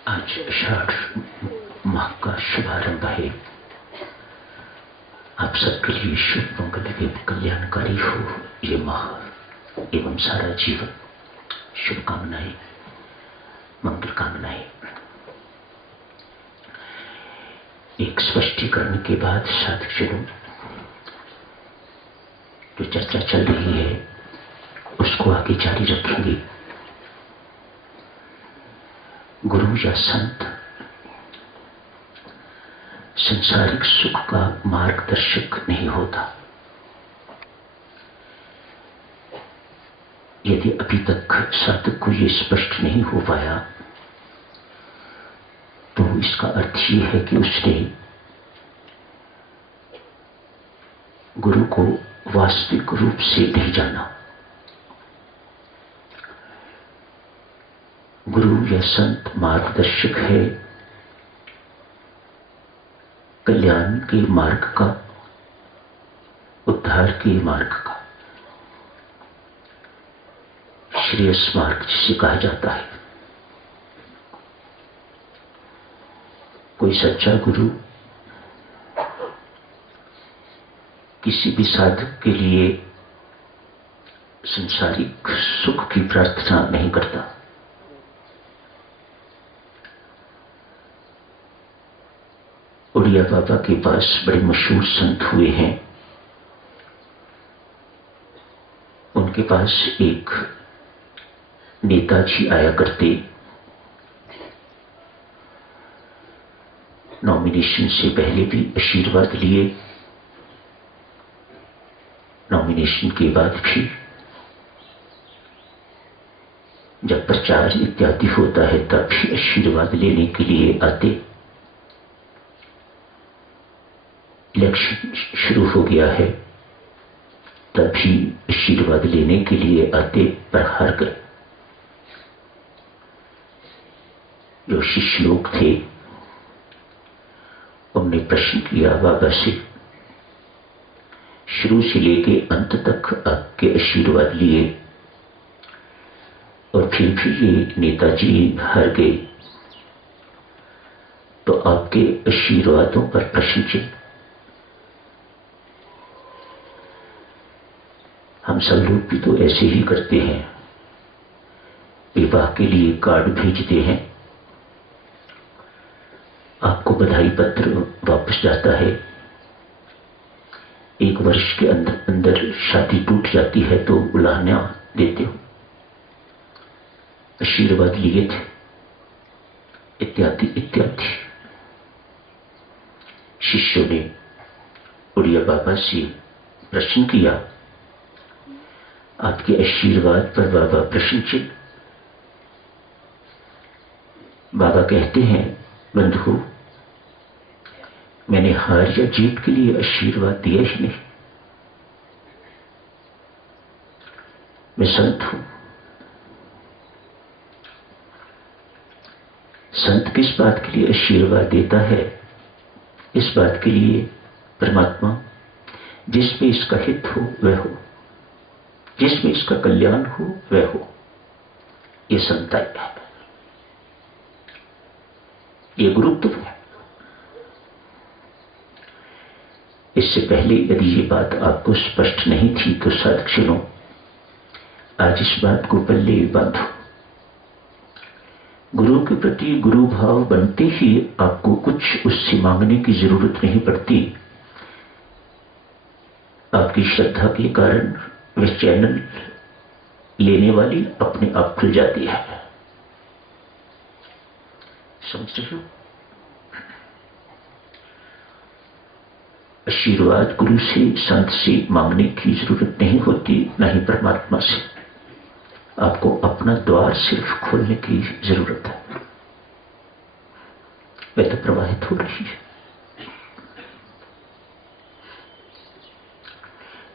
आज आषाढ़ माह का शुभारंभ है। आप सबके लिए शुभ मंगल एवं कल्याणकारी हो ये माह एवं सारा जीवन। शुभकामनाएं, मंगल कामनाएं। एक स्पष्टीकरण के बाद साधकजनों, जो चर्चा चल रही है उसको आगे जारी रखेंगे। गुरु या संत संसारिक सुख का मार्गदर्शक नहीं होता। यदि अभी तक साधक को ये स्पष्ट नहीं हो पाया तो इसका अर्थ ये है कि उसने गुरु को वास्तविक रूप से नहीं जाना। गुरु या संत मार्गदर्शक है कल्याण के मार्ग का, उद्धार के मार्ग का, श्रेयस मार्ग जिसे कहा जाता है। कोई सच्चा गुरु किसी भी साधक के लिए संसारिक सुख की प्रार्थना नहीं करता। उड़िया बाबा के पास बड़े मशहूर संत हुए हैं। उनके पास एक नेताजी आया करते। नॉमिनेशन से पहले भी आशीर्वाद लिए, नॉमिनेशन के बाद भी। जब प्रचार इत्यादि होता है तब भी आशीर्वाद लेने के लिए आते। इलेक्शन शुरू हो गया है तभी आशीर्वाद लेने के लिए आते, पर हार गए। जो शिष्य लोग थे उन्होंने प्रश्न किया बाबा से, शुरू से लेके अंत तक आपके आशीर्वाद लिए और फिर भी ये नेताजी हार गए, तो आपके आशीर्वादों पर प्रश्न चिन्ह। हम सब लोग भी तो ऐसे ही करते हैं। विवाह के लिए कार्ड भेजते हैं, आपको बधाई पत्र वापस जाता है। एक वर्ष के अंदर अंदर शादी टूट जाती है तो उलाहना देते हो, आशीर्वाद लिए थे, इत्यादि इत्यादि। शिष्यों ने उड़िया बाबा से प्रश्न किया, आपके आशीर्वाद पर बाबा प्रश्न चिन्ह। बाबा कहते हैं, बंधु, मैंने हार या जीत के लिए आशीर्वाद दिया ही नहीं। मैं संत हूं। संत किस बात के लिए आशीर्वाद देता है? इस बात के लिए परमात्मा जिसमें इसका हित हो वह हो, जिसमें इसका कल्याण हो वह हो। ये संताई है, ये गुरुत्व है। इससे पहले यदि ये बात आपको स्पष्ट नहीं थी तो साधकजनों, आज इस बात को पल्ले बांधो। गुरु के प्रति गुरु भाव बनते ही आपको कुछ उससे मांगने की जरूरत नहीं पड़ती। आपकी श्रद्धा के कारण वह चैनल लेने वाली अपने आप खुल जाती है। समझ रहे हो? आशीर्वाद गुरु से, संत से मांगने की जरूरत नहीं होती, न ही परमात्मा से। आपको अपना द्वार सिर्फ खोलने की जरूरत है। वह तो प्रवाहित हो रही है।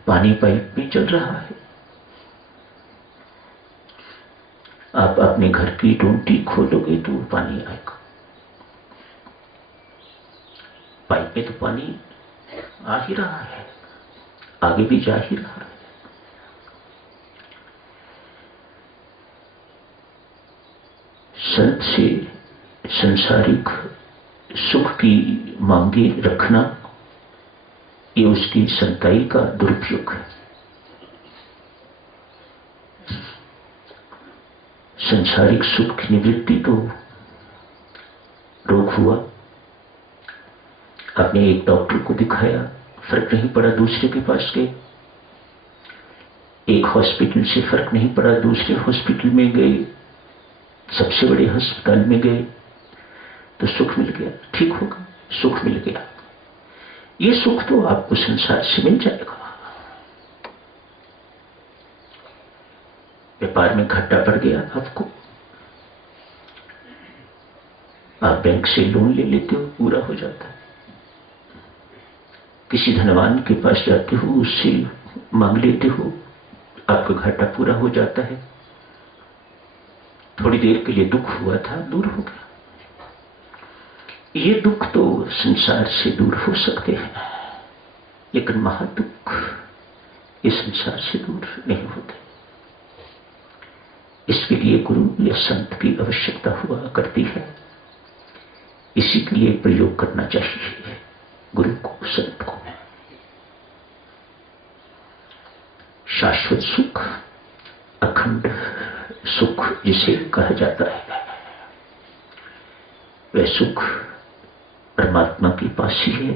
पानी पाइप में चल रहा है। आप अपने घर की टूटी खोलोगे तो पानी आएगा। पाइप में तो पानी आ ही रहा है, आगे भी जा ही रहा है। संत से संसारिक सुख की मांगे रखना ये उसकी संताई का दुरुपयोग है। संसारिक सुख की निवृत्ति तो रोग हुआ, आपने एक डॉक्टर को दिखाया, फर्क नहीं पड़ा, दूसरे के पास गए, एक हॉस्पिटल से फर्क नहीं पड़ा, दूसरे हॉस्पिटल में गए, सबसे बड़े अस्पताल में गए तो सुख मिल गया, ठीक होगा, सुख मिल गया। ये सुख तो आपको संसार से मिल जाएगा। व्यापार में घाटा पड़ गया आपको, आप बैंक से लोन ले लेते हो, पूरा हो जाता है। किसी धनवान के पास जाते हो, उससे मांग लेते हो, आपका घाटा पूरा हो जाता है। थोड़ी देर के लिए दुख हुआ था, दूर हो गया। ये दुख तो संसार से दूर हो सकते हैं, लेकिन महादुख ये संसार से दूर नहीं होते। इसके लिए गुरु या संत की आवश्यकता हुआ करती है। इसी के लिए प्रयोग करना चाहिए गुरु को, संत को। शाश्वत सुख, अखंड सुख जिसे कहा जाता है, वह सुख परमात्मा के पास ही है,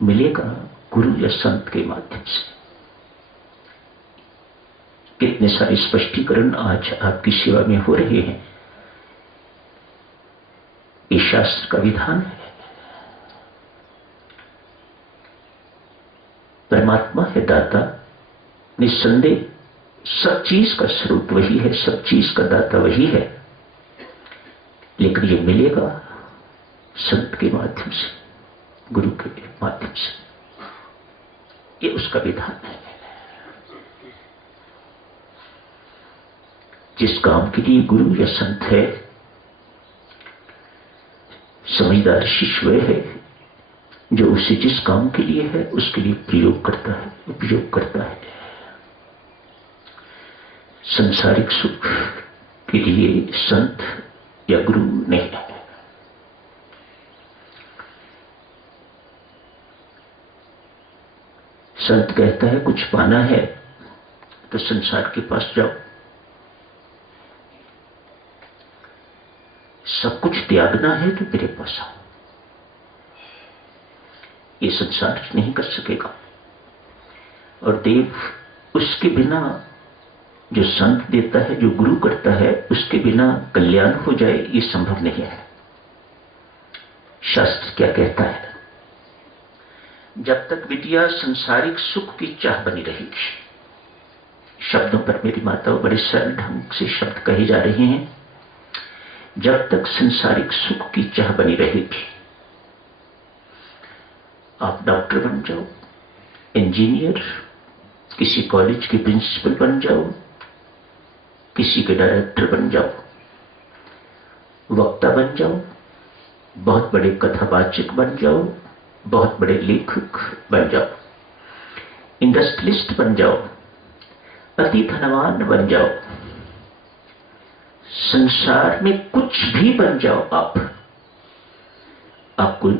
मिलेगा गुरु या संत के माध्यम से। कितने सारे स्पष्टीकरण आज आपकी सेवा में हो रहे हैं। ये शास्त्र का विधान है। परमात्मा है दाता, निस्संदेह सब चीज का स्रोत वही है, सब चीज का दाता वही है, लेकिन ये मिलेगा संत के माध्यम से, गुरु के माध्यम से। ये उसका विधान है। जिस काम के लिए गुरु या संत है, समझदार शिष्य वह है जो उसे जिस काम के लिए है उसके लिए प्रयोग करता है, उपयोग करता है। संसारिक सुख के लिए संत या गुरु नहीं है। संत कहता है कुछ पाना है तो संसार के पास जाओ, सब कुछ त्यागना है तो मेरे पास आओ। ये संसार नहीं कर सकेगा। और देव उसके बिना, जो संत देता है, जो गुरु करता है, उसके बिना कल्याण हो जाए ये संभव नहीं है। शास्त्र क्या कहता है? जब तक विद्या संसारिक सुख की चाह बनी रहेगी, शब्दों पर मेरी माताओं बड़े सरल ढंग से शब्द कहे जा रहे हैं, जब तक संसारिक सुख की चाह बनी रहेगी, आप डॉक्टर बन जाओ, इंजीनियर, किसी कॉलेज के प्रिंसिपल बन जाओ, किसी के डायरेक्टर बन जाओ, वक्ता बन जाओ, बहुत बड़े कथावाचक बन जाओ, बहुत बड़े लेखक बन जाओ, इंडस्ट्रियलिस्ट बन जाओ, अति धनवान बन जाओ, संसार में कुछ भी बन जाओ, आपको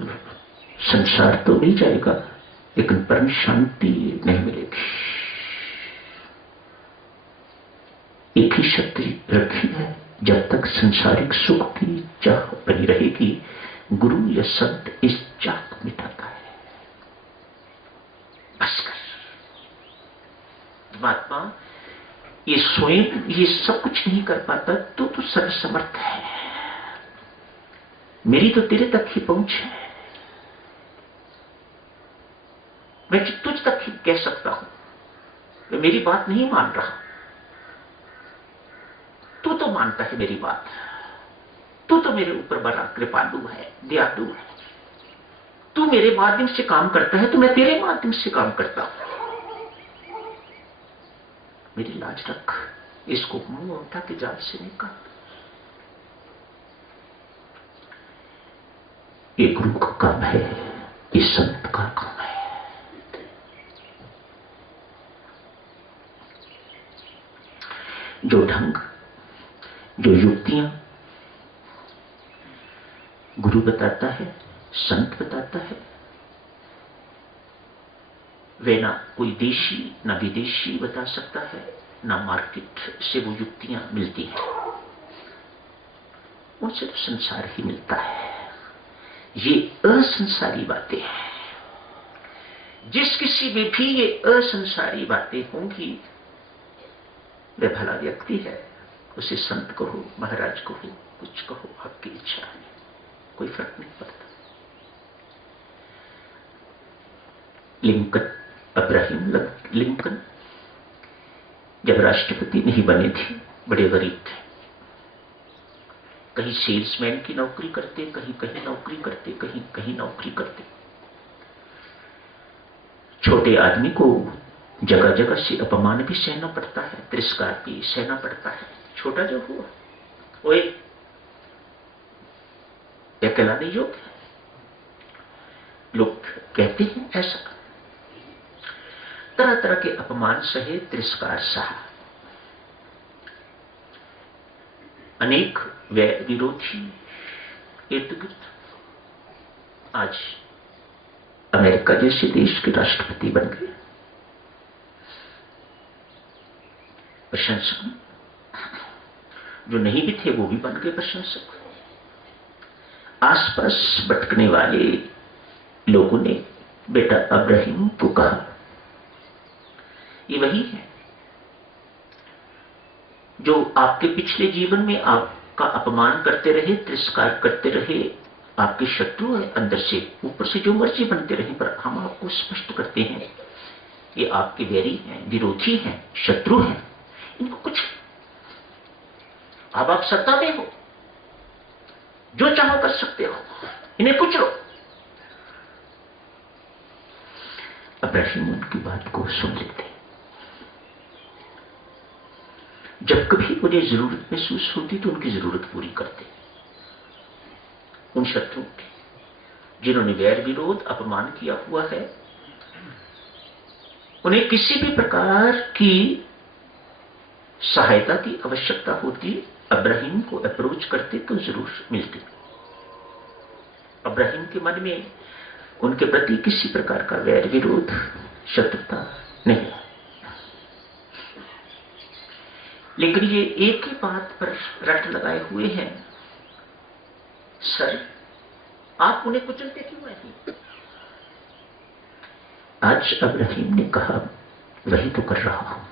संसार तो मिल जाएगा, लेकिन परम शांति नहीं मिलेगी। एक ही शक्ति रखी है, जब तक संसारिक सुख की चाह बनी रहेगी, गुरु या संत इस चाह को मिटाता है। बस कर। परमात्मा ये स्वयं ये सब कुछ नहीं कर पाता, तो सर्वसमर्थ है। मेरी तो तेरे तक ही पहुंच है। मैं तुझ तक ही कह सकता हूं, मैं मेरी बात नहीं मान रहा, तू तो मानता है मेरी बात, तू तो मेरे ऊपर बड़ा कृपालु है, दयालु है, तू मेरे माध्यम से काम करता है तो मैं तेरे माध्यम से काम करता हूं। मेरी लाज रख, इसको मुंह उठा के जाल से निकाल। ये गुरु का काम है, ये संत का काम है। जो ढंग, जो युक्तियां गुरु बताता है, संत बताता है। वे ना कोई देशी ना विदेशी बता सकता है, ना मार्केट से वो युक्तियां मिलती हैं, उनसे तो संसार ही मिलता है। ये असंसारी बातें हैं। जिस किसी में भी ये असंसारी बातें होंगी, वह भला व्यक्ति है। उसे संत कहो, महाराज कहो, कुछ कहो, आपकी इच्छा है, कोई फर्क नहीं पड़ता। लिंकन, अब्राहम लिंकन जब राष्ट्रपति नहीं बने थे, बड़े गरीब थे। कहीं सेल्समैन की नौकरी करते, कहीं कहीं नौकरी करते, कहीं कहीं नौकरी करते। छोटे आदमी को जगह जगह से अपमान भी सहना पड़ता है, तिरस्कार भी सहना पड़ता है। छोटा जो हुआ वो एक कहलाने योग्य है। लोग कहते हैं ऐसा। तरह तरह के अपमान सहे, तिरस्कार सहा। अनेक वैर विरोधी इर्द गिर्द। आज अमेरिका जैसे देश के राष्ट्रपति बन गए। प्रशंसक जो नहीं भी थे वो भी बन गए प्रशंसक। आसपास भटकने वाले लोगों ने बेटा अब्राहम को कहा, ये वही है जो आपके पिछले जीवन में आपका अपमान करते रहे, तिरस्कार करते रहे, आपके शत्रु है अंदर से, ऊपर से जो मर्जी बनते रहे, पर हम आपको स्पष्ट करते हैं ये आपके वैरी हैं, विरोधी हैं, शत्रु हैं। इनको कुछ अब आप सत्ता में हो, जो चाहो कर सकते हो, इन्हें कुछ लो। अब्राहम उनकी बात को सुन लेते। जब कभी उन्हें जरूरत महसूस होती तो उनकी जरूरत पूरी करते। उन शत्रुओं की जिन्होंने वैर विरोध अपमान किया हुआ है, उन्हें किसी भी प्रकार की सहायता की आवश्यकता होती, अब्राहम को अप्रोच करते तो जरूर मिलती। अब्राहम के मन में उनके प्रति किसी प्रकार का वैर विरोध, शत्रुता नहीं। लेकिन ये एक ही बात पर रट लगाए हुए हैं, सर आप उन्हें कुचलते क्यों नहीं? आज अब्राहम ने कहा, वही तो कर रहा हूं।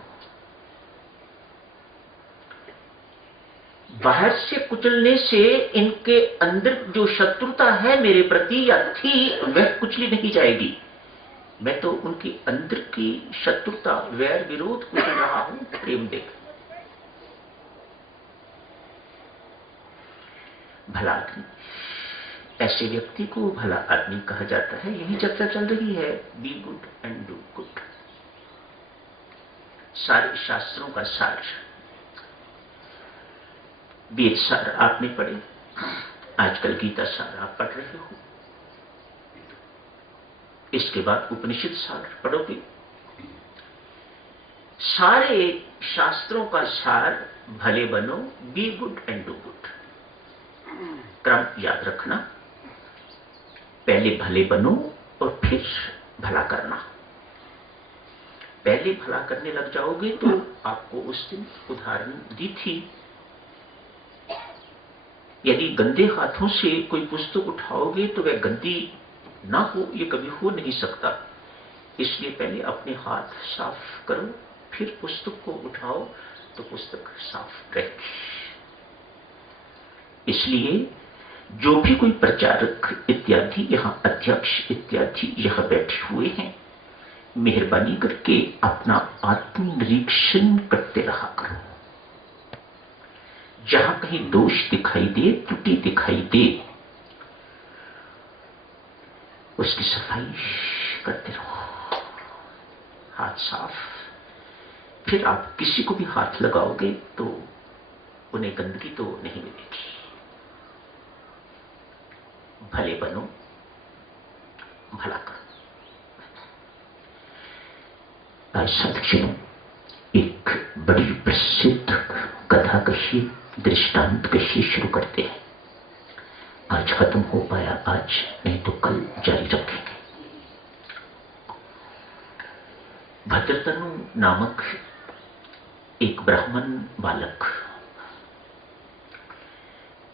बाहर से कुचलने से इनके अंदर जो शत्रुता है मेरे प्रति या थी, वह कुचली नहीं जाएगी। मैं तो उनकी अंदर की शत्रुता, वैर विरोध कुचल रहा हूं प्रेम देकर। भला आदमी, ऐसे व्यक्ति को भला आदमी कहा जाता है। यही चर्चा चल रही है, be good and do good. सारे शास्त्रों का सार, वेद सार आपने पढ़े, आजकल गीता सार आप पढ़ रहे हो, इसके बाद उपनिषद सार पढ़ोगे। सारे शास्त्रों का सार भले बनो, be good and do good. क्रम याद रखना, पहले भले बनो और फिर भला करना। पहले भला करने लग जाओगे तो आपको उस दिन उदाहरण दी थी, यदि गंदे हाथों से कोई पुस्तक उठाओगे तो वह गंदी ना हो, ये कभी हो नहीं सकता। इसलिए पहले अपने हाथ साफ करो, फिर पुस्तक को उठाओ तो पुस्तक साफ रहेगी। इसलिए जो भी कोई प्रचारक इत्यादि, यहां अध्यक्ष इत्यादि यहां बैठे हुए हैं, मेहरबानी करके अपना आत्मनिरीक्षण करते रहा करो। जहां कहीं दोष दिखाई दे, त्रुटि दिखाई दे, उसकी सफाई करते रहो। हाथ साफ। फिर आप किसी को भी हाथ लगाओगे तो उन्हें गंदगी तो नहीं मिलेगी। भले बनो, भला करो। आज साथियों, एक बड़ी प्रसिद्ध कथा कही, दृष्टांत कही शुरू करते हैं। आज खत्म हो पाया, आज नहीं तो कल जारी रखेंगे। भद्रतनु नामक एक ब्राह्मण बालक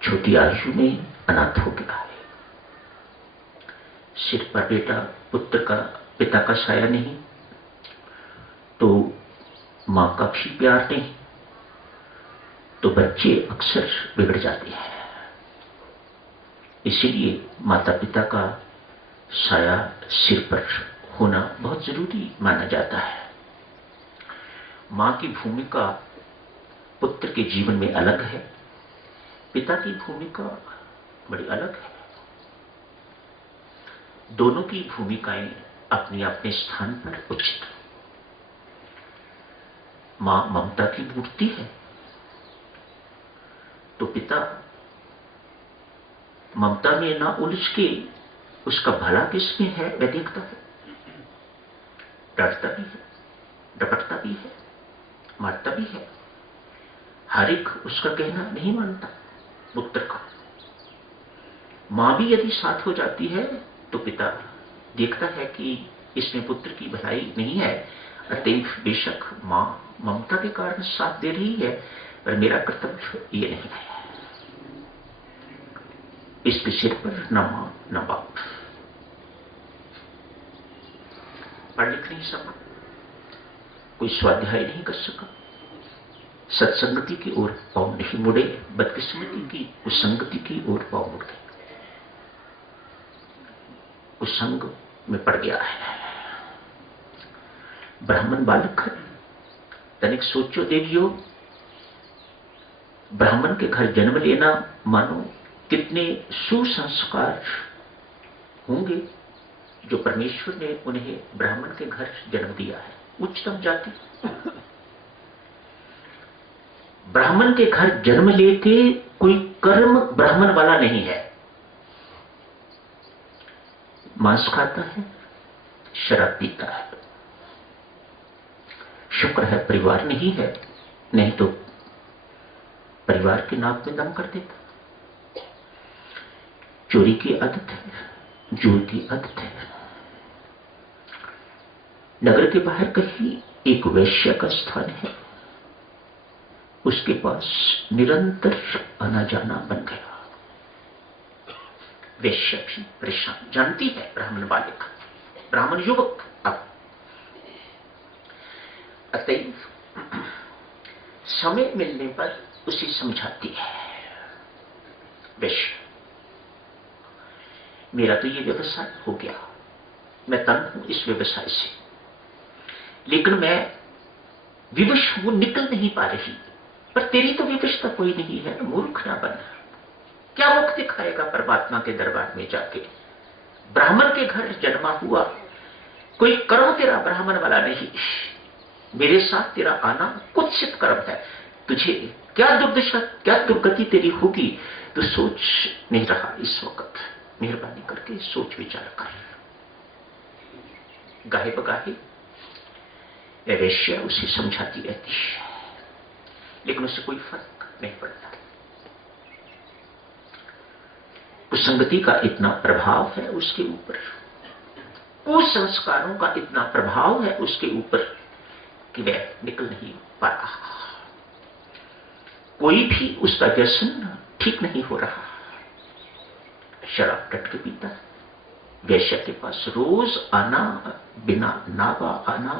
छोटी आयु में अनाथ हो गया है। सिर पर बेटा पिता का साया नहीं, तो मां का भी प्यार नहीं, तो बच्चे अक्सर बिगड़ जाते हैं। इसीलिए माता पिता का साया सिर पर होना बहुत जरूरी माना जाता है। मां की भूमिका पुत्र के जीवन में अलग है, पिता की भूमिका बड़ी अलग है। दोनों की भूमिकाएं अपने अपने स्थान पर उचित। मां ममता की मूर्ति है, तो पिता ममता में ना उलझ के उसका भला किसमें है वह देखता है, डांटता भी है, डपटता भी है, मारता भी है। हर एक उसका कहना नहीं मानता पुत्र का। मां भी यदि साथ हो जाती है तो पिता देखता है कि इसमें पुत्र की भलाई नहीं है, अतएव बेशक मां ममता के कारण साथ दे रही है, पर मेरा कर्तव्य ये नहीं है। इसके सिर पर न मां न बाप। पढ़ लिख नहीं सका, कोई स्वाध्याय नहीं कर सका, सत्संगति की ओर पांव नहीं मुड़े, बदकिस्मती की कुसंगति की ओर पांव मुड़ गए, कुसंग में पड़ गया है। ब्राह्मण बालक है। तनिक सोचो देवियों, ब्राह्मण के घर जन्म लेना मानो कितने सुसंस्कार होंगे जो परमेश्वर ने उन्हें ब्राह्मण के घर जन्म दिया है। उच्चतम जाति। ब्राह्मण के घर जन्म लेके कोई कर्म ब्राह्मण वाला नहीं है। मांस खाता है, शराब पीता है, शुक्र है परिवार नहीं है, नहीं तो परिवार की नाक में दम कर देता। चोरी की आदत है, जुए की आदत है। नगर के बाहर कहीं एक वैश्य का स्थान है, उसके पास निरंतर आना जाना बन गया। वैश्य भी परेशान, जानती है ब्राह्मण बालिका, ब्राह्मण युवक अब अतएव समय मिलने पर उसे समझाती है, वैश्य मेरा तो ये व्यवसाय हो गया, मैं तंग हूं इस व्यवसाय से, लेकिन मैं विवश हूं, निकल नहीं पा रही। पर तेरी तो विवशता कोई नहीं है, मूर्ख ना बन। क्या मुख दिखाएगा परमात्मा के दरबार में जाके? ब्राह्मण के घर जन्मा हुआ, कोई कर्म तेरा ब्राह्मण वाला नहीं। मेरे साथ तेरा आना कुत्सित कर्म है। तुझे क्या दुर्दशा, क्या दुर्गति तेरी होगी, तो सोच नहीं रहा इस वक्त। मेहरबानी करके सोच विचार कर। गाहे बगाहे वैश्य उसे समझाती रहती है, लेकिन उससे कोई फर्क नहीं पड़ता। कुसंगति का इतना प्रभाव है उसके ऊपर, कुसंस्कारों का इतना प्रभाव है उसके ऊपर कि वह निकल नहीं पा रहा। कोई भी उसका व्यसन ठीक नहीं हो रहा। शराब डट के पीता, वैश्य के पास रोज आना, बिना नावा आना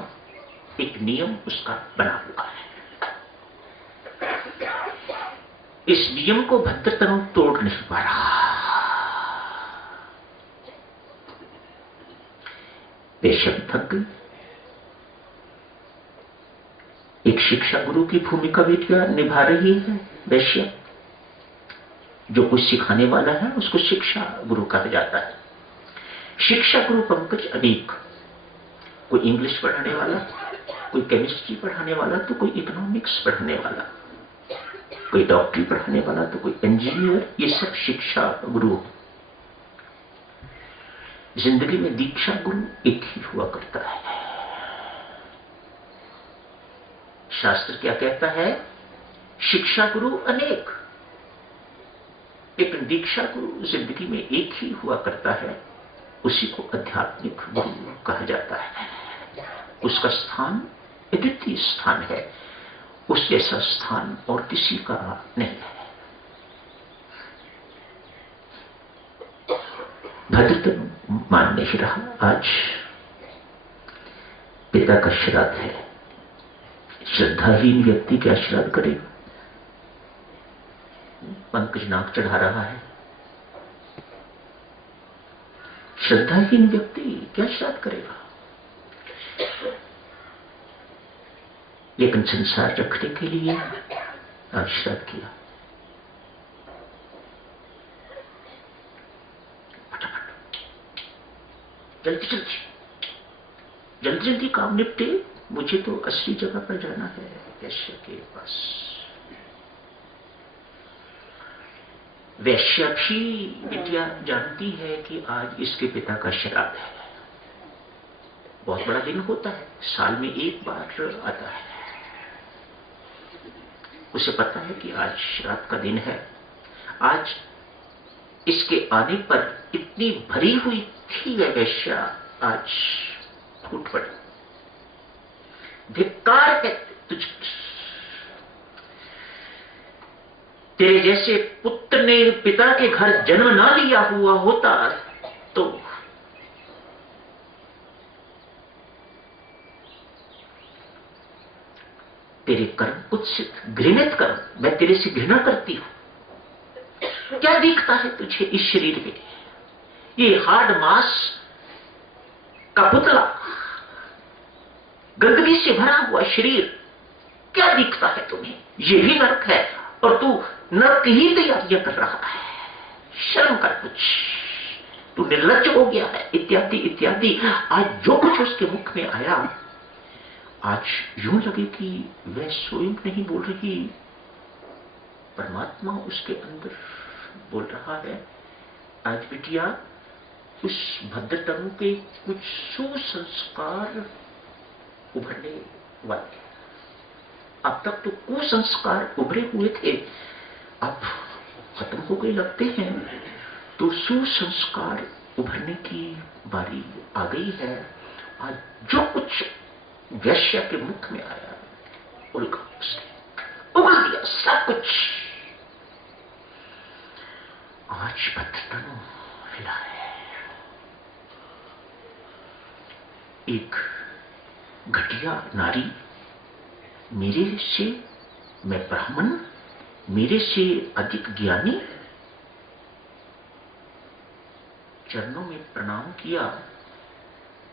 एक नियम उसका बना हुआ है। इस नियम को भद्रतनु तोड़ नहीं पा रहा। वैश्य थक गई। एक शिक्षा गुरु की भूमिका भी निभा रही है वैश्य। जो कुछ सिखाने वाला है उसको शिक्षा गुरु कहा जाता है। शिक्षा गुरु पंकज अनेक, कोई इंग्लिश पढ़ाने वाला, कोई केमिस्ट्री पढ़ाने वाला, तो कोई इकोनॉमिक्स पढ़ाने वाला, कोई डॉक्टरी पढ़ाने वाला, तो कोई इंजीनियर। ये सब शिक्षा गुरु। जिंदगी में दीक्षा गुरु एक ही हुआ करता है। शास्त्र क्या कहता है? शिक्षा गुरु अनेक। लेकिन दीक्षा गुरु जिंदगी में एक ही हुआ करता है, उसी को आध्यात्मिक गुरु कहा जाता है। उसका स्थान अद्वितीय स्थान है, उस जैसा स्थान और किसी का नहीं है। भद्रतनु मान नहीं रहा। आज पिता का श्राद्ध है। श्रद्धाहीन व्यक्ति क्या श्राद्ध करेगा? पंकज नाक चढ़ा रहा है। श्रद्धाहीन व्यक्ति क्या श्राद्ध करेगा? लेकिन संसार रखने के लिए आज श्राद्ध किया। जल्दी जल्दी जल्दी जल्दी काम निपटे, मुझे तो असली जगह पर जाना है, वैश्य के पास। वैश्य भी विद्या जानती है कि आज इसके पिता का श्राद्ध है। बहुत बड़ा दिन होता है, साल में एक बार आता है। उसे पता है कि आज श्राद्ध का दिन है। आज इसके आने पर इतनी भरी हुई थी वह वैश्या, आज फूट पड़ी। धिक्कार है तुझ, तेरे जैसे पुत्र ने पिता के घर जन्म ना लिया हुआ होता तो तेरे कर्म कुत्सित, घृणित कर्म, मैं तेरे से घृणा करती हूं। क्या दिखता है तुझे इस शरीर में? ये हार्ड मांस का पुतला, गंदगी से भरा हुआ शरीर, क्या दिखता है तुम्हें? ये भी नरक है और तू नरक ही तैयारियां कर रहा है। शर्म कर कुछ, तू निर्लज्ज हो गया है, इत्यादि इत्यादि। आज जो कुछ उसके मुख में आया, आज यूं लगे कि वह स्वयं नहीं बोल रही, परमात्मा उसके अंदर बोल रहा है। आज बिटिया, उस भद्रतनु के कुछ सुसंस्कार उभरने वाले। अब तक तो कुसंस्कार उभरे हुए थे, अब खत्म हो गए लगते हैं, तो सुसंस्कार उभरने की बारी आ गई है। आज जो कुछ वैश्य के मुख में आया, उगल दिया सब कुछ। आज भद्रतनु हिला है। एक घटिया नारी, मेरे से, मैं ब्राह्मण, मेरे से अधिक ज्ञानी, चरणों में प्रणाम किया,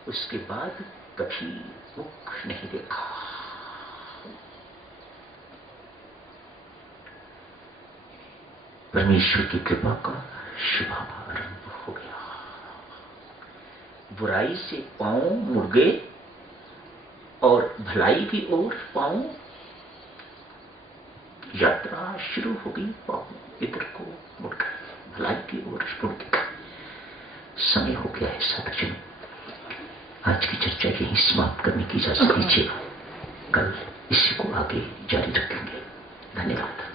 उसके बाद कभी मुख नहीं देखा। परमेश्वर की कृपा का शुभारंभ हो गया। बुराई से पांव मुड़ गए और भलाई की ओर पांव, यात्रा शुरू हो गई। पांव इधर को मुड़ गए, भलाई की ओर मुड़ गए। समय हो गया है साधुजन, आज की चर्चा यहीं समाप्त करने की इजाजत दीजिए। कल इसी को आगे जारी रखेंगे। धन्यवाद।